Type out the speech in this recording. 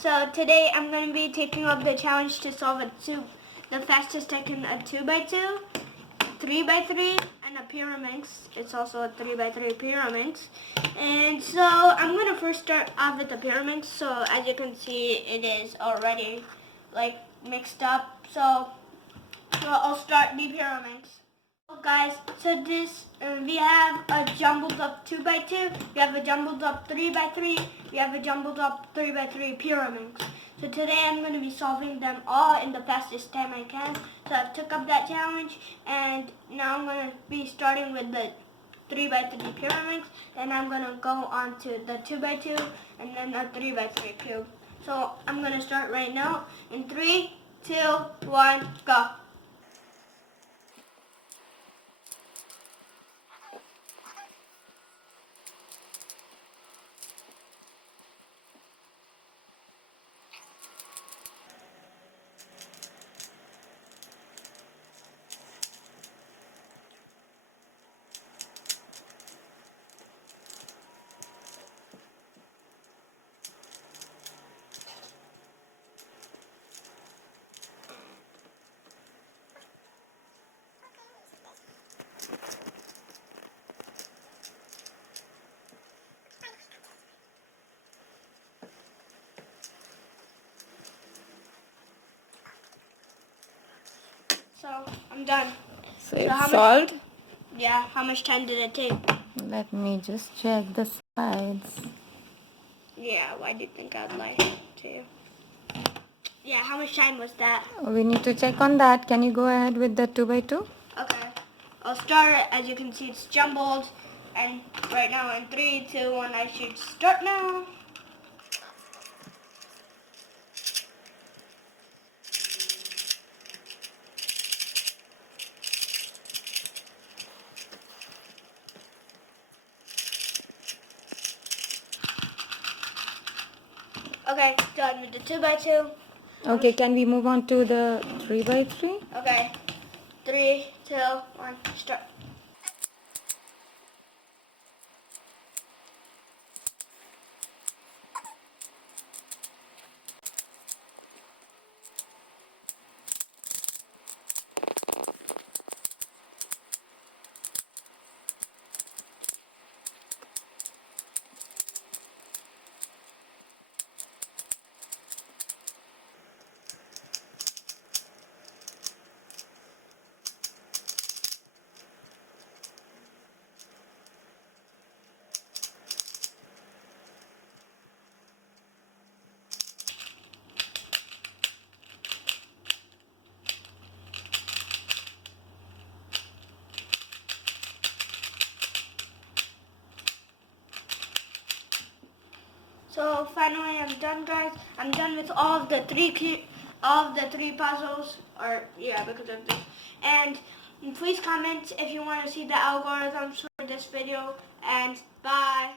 So today I'm going to be taking up the challenge to solve the fastest I can, a 2x2, 3x3, and a pyramid. It's also a 3x3 pyramid. And so I'm going to first start off with the pyramid. So as you can see, it is already like mixed up. So I'll start the pyramids. Guys, so this we have a jumbled up 2x2, we have a jumbled up 3x3, we have a jumbled up 3x3 pyramids. So today I'm going to be solving them all in the fastest time I can. So I took up that challenge, and now I'm going to be starting with the 3x3 pyramids, then I'm going to go on to the 2x2 and then a 3x3 cube. So I'm going to start right now in 3, 2, 1, go. So I'm done. So it's solved? Yeah, how much time did it take? Let me just check the sides. Yeah, why do you think I'd lie to you? Yeah, how much time was that? We need to check on that. Can you go ahead with the 2x2? Okay. I'll start. As you can see, it's jumbled. And right now in 3, 2, 1, I should start now. Okay, done with the 2x2. Okay, can we move on to the 3x3? Okay, 3, 2, 1, start. So finally, I'm done, guys. I'm done with all of the three puzzles, or yeah, because of this. And please comment if you want to see the algorithms for this video. And bye.